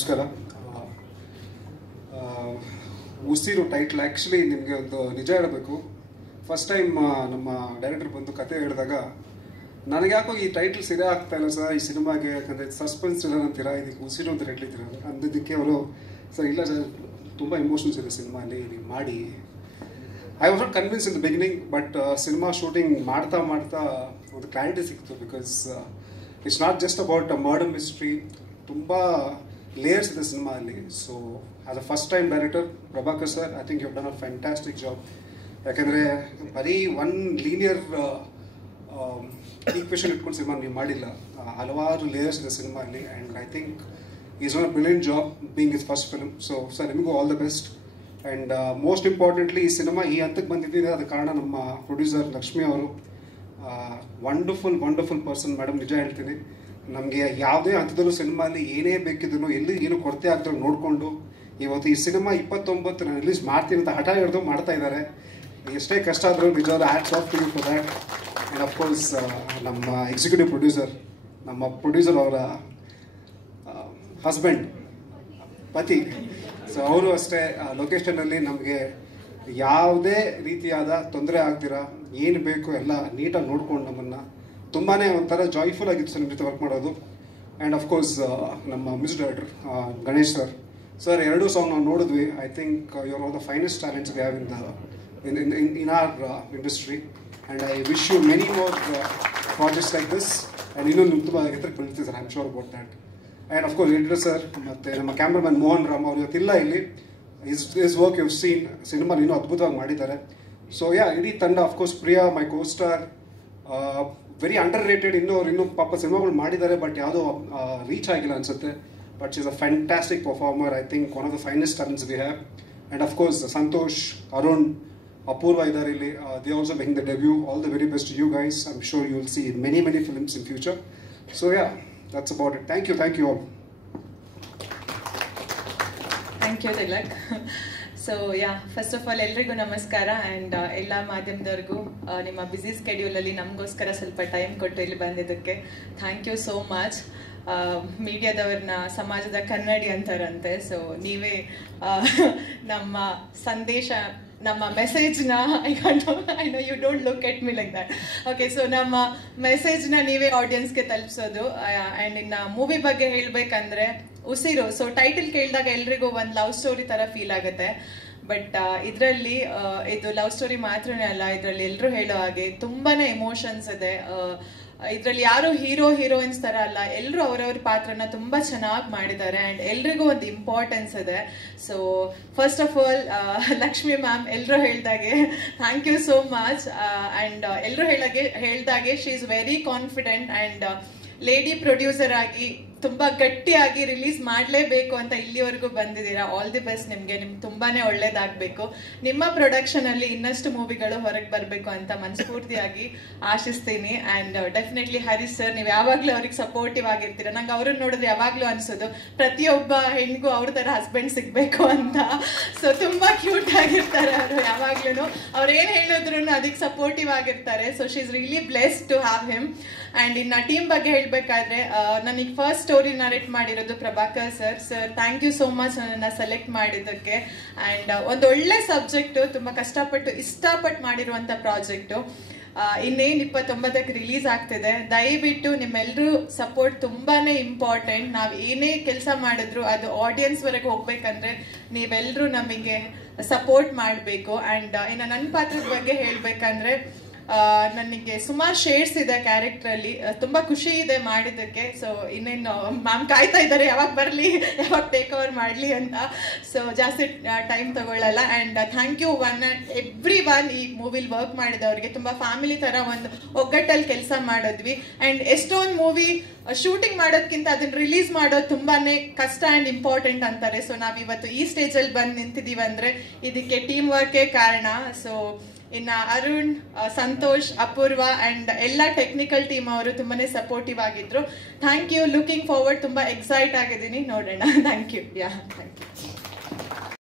ನಮಸ್ಕಾರ. ಉಸಿರು title actually ನಿಮಗೆ ಒಂದು ನಿಜ ಹೇಳಬೇಕು. ಫಸ್ಟ್ ಟೈಮ್ ನಮ್ಮ ಡೈರೆಕ್ಟರ್ ಬಂದು ಕತೆ ಹೇಳಿದಾಗ ನನಗೆ ಯಾಕೋ ಈ ಟೈಟ್ಲ್ ಸರಿಯ ಆಗ್ತಾ ಇಲ್ಲ ಸರ್ ಈ ಸಿನಿಮಾಗೆ, ಯಾಕಂದರೆ ಸಸ್ಪೆನ್ಸ್ ಇಲ್ಲ ಅಂತೀರಾ, ಇದಕ್ಕೆ ಉಸಿರು ಅಂತ ಹೇಳಿದ್ದೀರ ಅಂದಿದ್ದಕ್ಕೆ ಅವರು ಸರ್ ಇಲ್ಲ ಸರ್ ತುಂಬ ಎಮೋಷನ್ಸ್ ಇದೆ ಸಿನಿಮಾಲಿ, ನೀವು ಮಾಡಿ. I was not convince in the beginning, but cinema shooting ಮಾಡ್ತಾ ಮಾಡ್ತಾ ಒಂದು ಕ್ಲಾರಿಟಿ ಸಿಕ್ತು. Because it's not just about a murder mystery, ತುಂಬ ಲೇಯರ್ಸ್ ಇದೆ ಸಿನಿಮಾ ಅಲ್ಲಿ. So as a first time director Prabhakar sir, I think you done a fantastic job. ಯಾಕೆಂದರೆ ಬರೀ one linear equation ಇಟ್ಕೊಂಡು ಸಿನಿಮಾ ನೀವು ಮಾಡಿಲ್ಲ, ಹಲವಾರು ಲೇಯರ್ಸ್ ಇದೆ ಸಿನಿಮಾ ಅಲ್ಲಿ. And I think is not a brilliant job being is first film. So sir ನಿಮಗೂ all the best. And most importantly ಈ ಸಿನಿಮಾ ಈ ಹಂತಕ್ಕೆ ಬಂದಿದ್ದೀವಿ ಅದಕ್ಕೆ ಕಾರಣ ನಮ್ಮ ಪ್ರೊಡ್ಯೂಸರ್ ಲಕ್ಷ್ಮಿ ಅವರು. ವಂಡರ್ಫುಲ್ ಪರ್ಸನ್ ಮೇಡಮ್, ನಿಜ ಹೇಳ್ತೀನಿ. ನಮಗೆ ಯಾವುದೇ ಹಂತದಲ್ಲೂ ಸಿನಿಮಾಲಿ ಏನೇ ಬೇಕಿದ್ರು ಎಲ್ಲಿ ಏನು ಕೊರತೆ ಆಗ್ತಾರೆ ನೋಡಿಕೊಂಡು ಇವತ್ತು ಈ ಸಿನಿಮಾ 29 ನಾನು ರಿಲೀಸ್ ಮಾಡ್ತೀನಿ ಅಂತ ಹಠ ಹಿಡಿದು ಮಾಡ್ತಾ ಇದ್ದಾರೆ. ಎಷ್ಟೇ ಕಷ್ಟ ಆದರೂ ನಿಜವಾದ hats off to you for that. And of course ನಮ್ಮ ಎಕ್ಸಿಕ್ಯೂಟಿವ್ ಪ್ರೊಡ್ಯೂಸರ್, ನಮ್ಮ ಪ್ರೊಡ್ಯೂಸರ್ ಅವರ ಹಸ್ಬೆಂಡ್ ಪತಿ, ಸೊ ಅವರು ಅಷ್ಟೇ ಲೊಕೇಶನಲ್ಲಿ ನಮಗೆ ಯಾವುದೇ ರೀತಿಯಾದ ತೊಂದರೆ ಆಗ್ದಿರಾ ಏನು ಬೇಕು ಎಲ್ಲ ನೀಟಾಗಿ ನೋಡ್ಕೊಂಡು ನಮ್ಮನ್ನು ತುಂಬಾ ಒಂಥರ ಜಾಯ್ಫುಲ್ ಆಗಿತ್ತು ಸರ್ ನಿಮ್ಮ ಜೊತೆ ವರ್ಕ್ ಮಾಡೋದು. ಆ್ಯಂಡ್ ಅಫ್ಕೋರ್ಸ್ ನಮ್ಮ music director Ganesh sir, sir 2 song ನಾವು ನೋಡಿದ್ವಿ. I think you are all the finest talents we have in our industry. And I wish you many more projects like this. And ಇನ್ನೊಂದು ತುಂಬ ಎತ್ತರಕ್ಕೆ ಬೆಳೀತೀವಿ sir, I am sure about that. And of course editor sir ಮತ್ತು ನಮ್ಮ cameraman Mohan Ram ಅವ್ರು ಇವತ್ತಿಲ್ಲ ಇಲ್ಲಿ. His work you seen cinema ಇನ್ನೂ ಅದ್ಭುತವಾಗಿ ಮಾಡಿದ್ದಾರೆ. ಸೊ ಇಡೀ ತಂಡ, of course Priya my co star, very underrated. ಇನ್ನೂ ಪಾಪ ಸಿನಿಮಾಗಳು ಮಾಡಿದ್ದಾರೆ ಬಟ್ ಯಾವುದೋ ರೀಚ್ ಆಗಿಲ್ಲ ಅನಿಸುತ್ತೆ. But she is a fantastic performer. I think one of the finest talents we have. And of course Santosh, Arun, Apoorva ಇದ್ದಾರೆ ಇಲ್ಲಿ. They also making the debut. All the very best you guys. I am sure you will see many films in future. So that's about it. Thank you all. Thank you Tilak. So first of all ಎಲ್ರಿಗೂ ನಮಸ್ಕಾರ. And ಎಲ್ಲ ಮಾಧ್ಯಮದವ್ರಿಗೂ ನಿಮ್ಮ busy ಸ್ಕೆಡ್ಯೂಲಲ್ಲಿ ನಮಗೋಸ್ಕರ ಸ್ವಲ್ಪ time ಕೊಟ್ಟು ಇಲ್ಲಿ ಬಂದಿದ್ದಕ್ಕೆ thank you so much. ಮೀಡಿಯಾದವ್ರನ್ನ ಸಮಾಜದ ಕನ್ನಡಿ ಅಂತಾರಂತೆ. ಸೊ ನೀವೇ ನಮ್ಮ ಸಂದೇಶ, ನಮ್ಮ ಮೆಸೇಜ್ನ I know you don't look at me like that. Okay, so ನಮ್ಮ ಮೆಸೇಜ್ನ ನೀವೇ ಆಡಿಯನ್ಸ್ಗೆ ತಲುಪಿಸೋದು. ಆ್ಯಂಡ್ ಇನ್ನು ಮೂವಿ ಬಗ್ಗೆ ಹೇಳಬೇಕಂದ್ರೆ ಉಸಿರು. ಸೊ ಟೈಟಲ್ ಕೇಳಿದಾಗ ಎಲ್ರಿಗೂ ಒಂದು ಲವ್ ಸ್ಟೋರಿ ಥರ ಫೀಲ್ ಆಗುತ್ತೆ. ಬಟ್ ಇದರಲ್ಲಿ ಇದು ಲವ್ ಸ್ಟೋರಿ ಮಾತ್ರನೇ ಅಲ್ಲ, ಇದರಲ್ಲಿ ಎಲ್ಲರೂ ಹೇಳೋ ಹಾಗೆ ತುಂಬಾ ಎಮೋಷನ್ಸ್ ಇದೆ. ಇದರಲ್ಲಿ ಯಾರು ಹೀರೋಯಿನ್ಸ್ ಥರ ಅಲ್ಲ, ಎಲ್ಲರೂ ಅವರವ್ರ ಪಾತ್ರನ ತುಂಬ ಚೆನ್ನಾಗಿ ಮಾಡಿದ್ದಾರೆ. ಆ್ಯಂಡ್ ಎಲ್ರಿಗೂ ಒಂದು ಇಂಪಾರ್ಟೆನ್ಸ್ ಇದೆ. So first of all Lakshmi ma'am ಎಲ್ಲರೂ ಹೇಳ್ದಾಗೆ thank you so much. And ಎಲ್ಲರೂ ಹೇಳ್ದಾಗೆ she is very confident. And lady producer ಆಗಿ ತುಂಬ ಗಟ್ಟಿಯಾಗಿ ರಿಲೀಸ್ ಮಾಡಲೇಬೇಕು ಅಂತ ಇಲ್ಲಿವರೆಗೂ ಬಂದಿದ್ದೀರಾ. ಆಲ್ ದಿ ಬೆಸ್ಟ್ ನಿಮಗೆ ತುಂಬಾ ಒಳ್ಳೇದಾಗಬೇಕು. ನಿಮ್ಮ ಪ್ರೊಡಕ್ಷನಲ್ಲಿ ಇನ್ನಷ್ಟು ಮೂವಿಗಳು ಹೊರಗೆ ಬರಬೇಕು ಅಂತ ಮನಸ್ಫೂರ್ತಿಯಾಗಿ ಆಶಿಸ್ತೀನಿ. ಆ್ಯಂಡ್ ಡೆಫಿನೆಟ್ಲಿ ಹರೀಶ್ ಸರ್, ನೀವು ಯಾವಾಗಲೂ ಅವ್ರಿಗೆ ಸಪೋರ್ಟಿವ್ ಆಗಿರ್ತೀರ. ನಂಗೆ ಅವ್ರನ್ನ ನೋಡಿದ್ರೆ ಯಾವಾಗಲೂ ಅನಿಸೋದು ಪ್ರತಿಯೊಬ್ಬ ಹೆಣ್ಣಿಗೂ ಅವ್ರ ಥರ ಹಸ್ಬೆಂಡ್ ಸಿಗಬೇಕು ಅಂತ. ಸೊ ತುಂಬ ಕ್ಯೂಟ್ ಆಗಿರ್ತಾರೆ ಅವರು ಯಾವಾಗ್ಲೂ. ಅವ್ರು ಏನು ಹೇಳಿದ್ರು ಅದಕ್ಕೆ ಸಪೋರ್ಟಿವ್ ಆಗಿರ್ತಾರೆ. So she is really blessed to have him. And ಇನ್ನು ಟೀಮ್ ಬಗ್ಗೆ ಹೇಳಬೇಕಾದ್ರೆ ನನಗೆ ಫಸ್ಟ್ ಸ್ಟೋರಿ ನರೇಟ್ ಮಾಡಿರೋದು Prabhakar sir. Thank you so much ನನ್ನನ್ನು ಸೆಲೆಕ್ಟ್ ಮಾಡಿದ್ದಕ್ಕೆ. ಆ್ಯಂಡ್ ಒಂದು ಒಳ್ಳೆ ಸಬ್ಜೆಕ್ಟು, ತುಂಬ ಕಷ್ಟಪಟ್ಟು ಇಷ್ಟಪಟ್ಟು ಮಾಡಿರುವಂಥ ಪ್ರಾಜೆಕ್ಟು. ಇನ್ನೇನು 29ಕ್ಕೆ ರಿಲೀಸ್ ಆಗ್ತಿದೆ. ದಯವಿಟ್ಟು ನಿಮ್ಮೆಲ್ಲರೂ ಸಪೋರ್ಟ್ ತುಂಬಾ ಇಂಪಾರ್ಟೆಂಟ್. ನಾವು ಏನೇ ಕೆಲಸ ಮಾಡಿದ್ರು ಅದು ಆಡಿಯನ್ಸ್ವರೆಗೆ ಹೋಗ್ಬೇಕಂದ್ರೆ ನೀವೆಲ್ಲರೂ ನಮಗೆ ಸಪೋರ್ಟ್ ಮಾಡಬೇಕು. ಆ್ಯಂಡ್ ಇನ್ನು ನನ್ನ ಪಾತ್ರದ ಬಗ್ಗೆ ಹೇಳಬೇಕಂದ್ರೆ ನನಗೆ ಸುಮಾರು ಶೇಡ್ಸ್ ಇದೆ ಕ್ಯಾರೆಕ್ಟ್ರಲ್ಲಿ. ತುಂಬ ಖುಷಿ ಇದೆ ಮಾಡಿದ್ದಕ್ಕೆ. ಸೊ ಇನ್ನೇನು ಮ್ಯಾಮ್ ಕಾಯ್ತಾ ಇದ್ದಾರೆ ಯಾವಾಗ ಬರಲಿ, ಯಾವಾಗ ಟೇಕ್ ಓವರ್ ಮಾಡಲಿ ಅಂತ. ಸೊ ಜಾಸ್ತಿ ಟೈಮ್ ತಗೊಳ್ಳಲ್ಲ. And thank you everyone ಈ ಮೂವಿಲಿ ವರ್ಕ್ ಮಾಡಿದವ್ರಿಗೆ. ತುಂಬ ಫ್ಯಾಮಿಲಿ ಥರ ಒಂದು ಒಗ್ಗಟ್ಟಲ್ಲಿ ಕೆಲಸ ಮಾಡಿದ್ವಿ. ಆ್ಯಂಡ್ ಎಷ್ಟೊಂದು ಮೂವಿ ಶೂಟಿಂಗ್ ಮಾಡೋದಕ್ಕಿಂತ ಅದನ್ನ ರಿಲೀಸ್ ಮಾಡೋದು ತುಂಬಾ ಕಷ್ಟ ಆ್ಯಂಡ್ ಇಂಪಾರ್ಟೆಂಟ್ ಅಂತಾರೆ. ಸೊ ನಾವಿವತ್ತು ಈ ಸ್ಟೇಜಲ್ಲಿ ಬಂದು ನಿಂತಿದ್ದೀವಿ ಅಂದರೆ ಇದಕ್ಕೆ ಟೀಮ್ ವರ್ಕೇ ಕಾರಣ. ಸೊ ಇನ್ನು ಅರುಣ್, ಸಂತೋಷ್, ಅಪೂರ್ವ ಆ್ಯಂಡ್ ಎಲ್ಲ ಟೆಕ್ನಿಕಲ್ ಟೀಮ್ ಅವರು ತುಂಬಾ ಸಪೋರ್ಟಿವ್ ಆಗಿದ್ರು. Thank you. Looking forward. ತುಂಬ ಎಕ್ಸೈಟ್ ಆಗಿದ್ದೀನಿ, ನೋಡೋಣ. Thank you. Thank you.